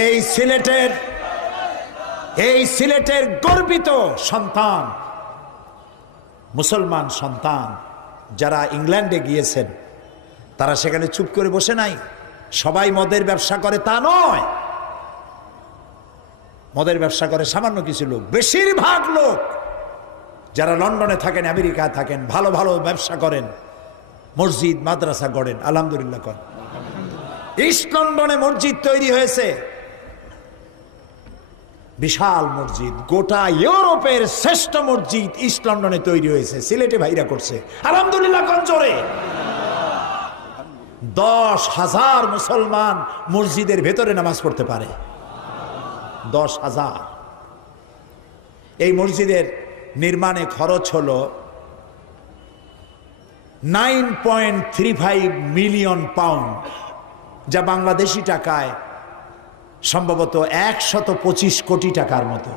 এই সিলেটের গর্বিত সন্তান, মুসলমান সন্তান যারা ইংল্যান্ডে গিয়েছেন, তারা সেখানে চুপ করে বসে নাই। সবাই মদের ব্যবসা করে তা নয়, মদের ব্যবসা করে সামান্য কিছু লোক। বেশিরভাগ লোক যারা লন্ডনে থাকেন, আমেরিকায় থাকেন, ভালো ভালো ব্যবসা করেন, মসজিদ মাদ্রাসা গড়েন, আলহামদুলিল্লাহ করেন। ইস্ট লন্ডনে মসজিদ তৈরি হয়েছে, বিশাল মসজিদ, গোটা ইউরোপের শ্রেষ্ঠ মসজিদ ইস্ট লন্ডনে তৈরি হয়েছে, সিলেটে ভাইরা করছে, আলহামদুলিল্লাহ কোন জোরে। 10,000 মুসলমান মসজিদের ভেতরে নামাজ পড়তে পারে, 10,000। এই মসজিদের নির্মাণে খরচ হলো 9.35 মিলিয়ন পাউন্ড, যা বাংলাদেশি টাকায় সম্ভবত 125 কোটি টাকার মতো।